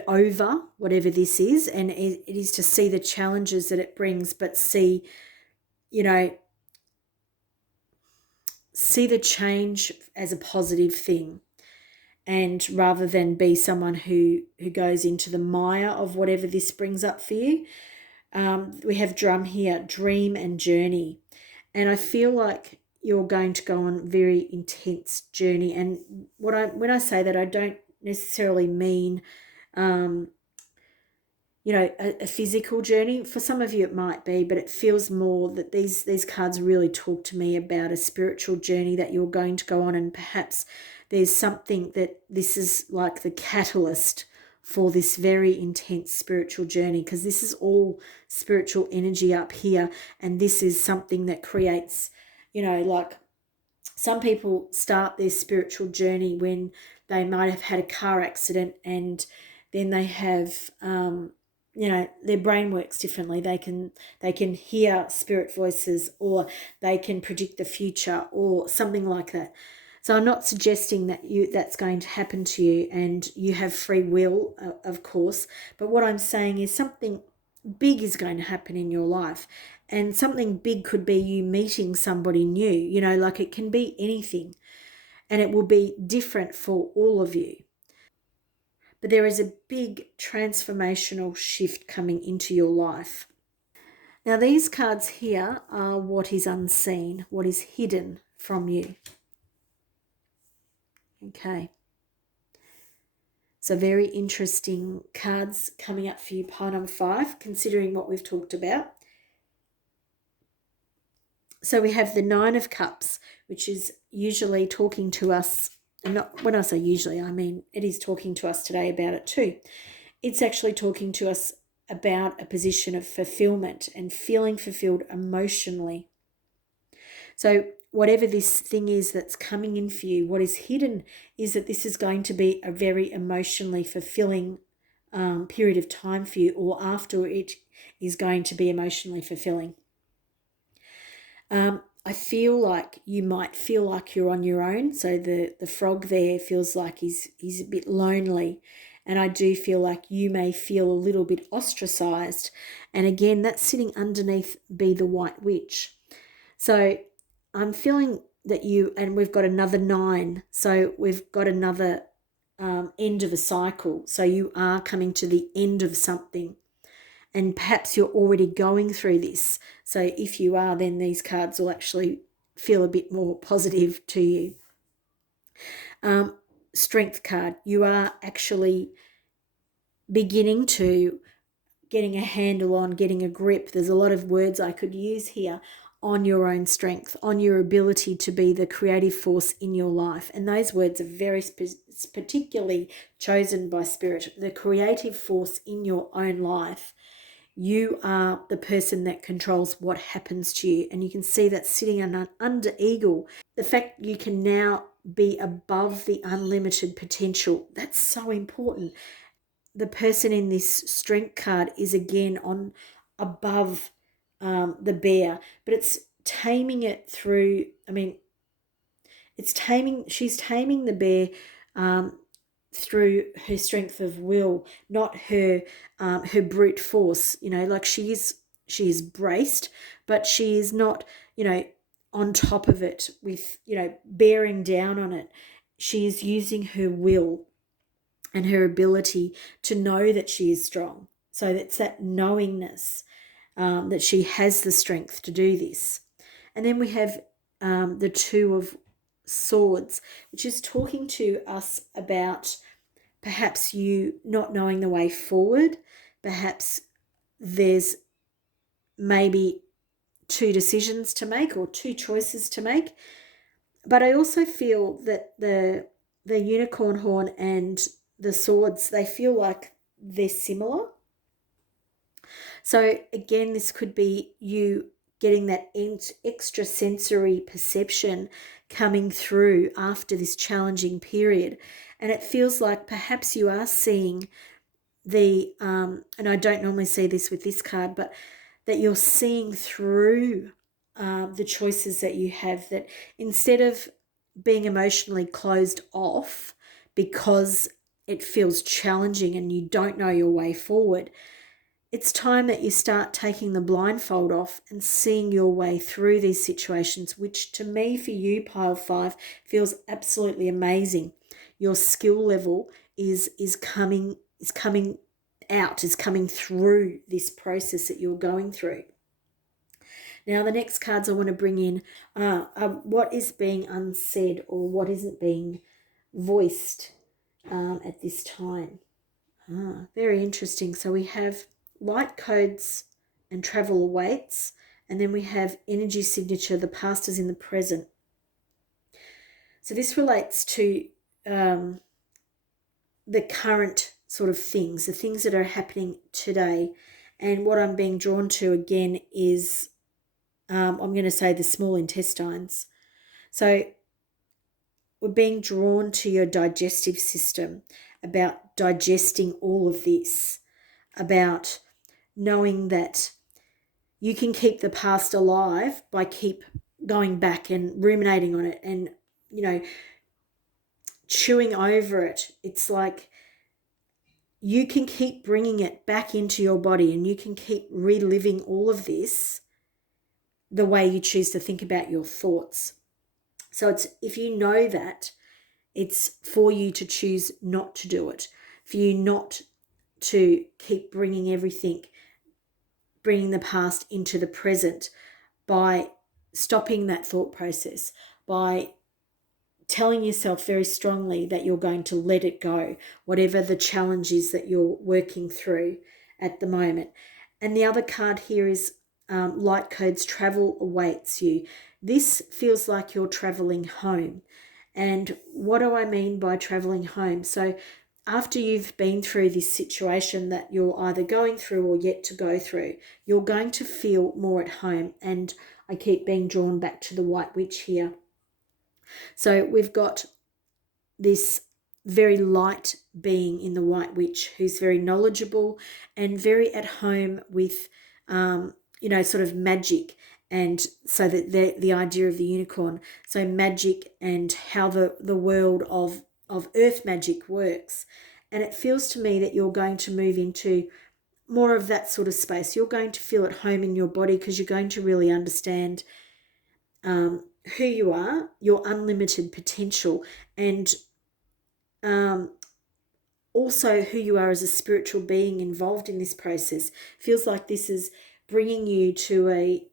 over whatever this is, and it is to see the challenges that it brings, but see, see the change as a positive thing, and rather than be someone who goes into the mire of whatever this brings up for you. We have drum here, dream and journey. And I feel like you're going to go on a very intense journey. And when I say that, I don't necessarily mean, a physical journey. For some of you it might be, but it feels more that these cards really talk to me about a spiritual journey that you're going to go on, and perhaps there's something that this is like the catalyst for this very intense spiritual journey, because this is all spiritual energy up here, and this is something that creates, like some people start their spiritual journey when they might have had a car accident, and then they have their brain works differently. They can hear spirit voices, or they can predict the future, or something like that. So I'm not suggesting that that's going to happen to you, and you have free will, of course. But what I'm saying is something big is going to happen in your life, and something big could be you meeting somebody new. Like it can be anything, and it will be different for all of you. But there is a big transformational shift coming into your life. Now, these cards here are what is unseen, what is hidden from you. Okay. So very interesting cards coming up for you, pile number 5, considering what we've talked about. So we have the 9 of Cups, which is usually talking to us, and not, when I say usually, I mean it is talking to us today about it too. It's actually talking to us about a position of fulfillment and feeling fulfilled emotionally. So whatever this thing is that's coming in for you, what is hidden is that this is going to be a very emotionally fulfilling period of time for you, or after it is going to be emotionally fulfilling. I feel like you might feel like you're on your own. So the frog there feels like he's a bit lonely. And I do feel like you may feel a little bit ostracized. And again, that's sitting underneath Be the White Witch. So I'm feeling that and we've got another 9. So we've got another end of a cycle. So you are coming to the end of something. And perhaps you're already going through this. So if you are, then these cards will actually feel a bit more positive to you. Strength card. You are actually beginning to getting a handle on, getting a grip. There's a lot of words I could use here on your own strength, on your ability to be the creative force in your life. And those words are very particularly chosen by Spirit. The creative force in your own life. You are the person that controls what happens to you. And you can see that sitting under Eagle. The fact you can now be above the unlimited potential. That's so important. The person in this strength card is again on above the bear. But it's taming it through, she's taming the bear through her strength of will, not her brute force. Like she is braced, but she is not, on top of it with, bearing down on it. She is using her will and her ability to know that she is strong. So that's that knowingness that she has the strength to do this. And then we have the 2 of Swords, which is talking to us about perhaps you not knowing the way forward. Perhaps there's maybe 2 decisions to make or 2 choices to make. But I also feel that the unicorn horn and the swords, they feel like they're similar. So again, this could be you getting that extra sensory perception coming through after this challenging period. And it feels like perhaps you are seeing and I don't normally see this with this card, but that you're seeing through the choices that you have, that instead of being emotionally closed off because it feels challenging and you don't know your way forward, it's time that you start taking the blindfold off and seeing your way through these situations, which to me, for you, pile 5, feels absolutely amazing. Your skill level is coming out, is coming through this process that you're going through. Now, the next cards I want to bring in are what is being unsaid or what isn't being voiced at this time. Very interesting. So we have light codes and travel awaits, and then we have energy signature, the past is in the present. So this relates to the current sort of things, the things that are happening today. And what I'm being drawn to again is, I'm going to say the small intestines. So we're being drawn to your digestive system, about digesting all of this, about knowing that you can keep the past alive by keep going back and ruminating on it and, chewing over it. It's like you can keep bringing it back into your body and you can keep reliving all of this the way you choose to think about your thoughts. So it's, if you know that, it's for you to choose not to do it, for you not to keep bringing the past into the present by stopping that thought process, by telling yourself very strongly that you're going to let it go, whatever the challenge is that you're working through at the moment. And the other card here is light codes, travel awaits you. This feels like you're traveling home. And what do I mean by traveling home? So after you've been through this situation that you're either going through or yet to go through, you're going to feel more at home. And I keep being drawn back to the White Witch here. So we've got this very light being in the White Witch who's very knowledgeable and very at home with, sort of magic. And so that the idea of the unicorn, so magic and how the world of earth magic works. And it feels to me that you're going to move into more of that sort of space. You're going to feel at home in your body because you're going to really understand who you are, your unlimited potential, and also who you are as a spiritual being involved in this process. Feels like this is bringing you to a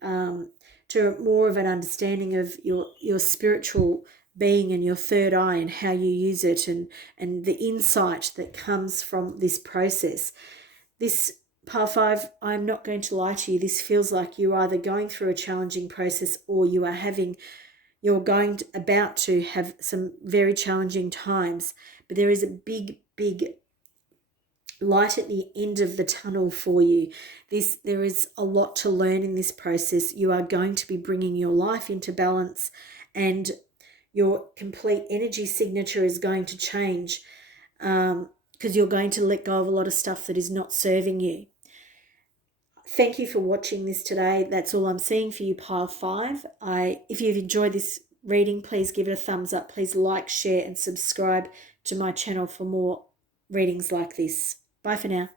more of an understanding of your spiritual being and your third eye and how you use it, and the insight that comes from this process. This Pile 5, I'm not going to lie to you, this feels like you're either going through a challenging process or you're about to have some very challenging times, but there is a big, big light at the end of the tunnel for you. There is a lot to learn in this process. You are going to be bringing your life into balance, and your complete energy signature is going to change because you're going to let go of a lot of stuff that is not serving you. Thank you for watching this today. That's all I'm seeing for you, Pile 5. If you've enjoyed this reading, please give it a thumbs up. Please like, share, and subscribe to my channel for more readings like this. Bye for now.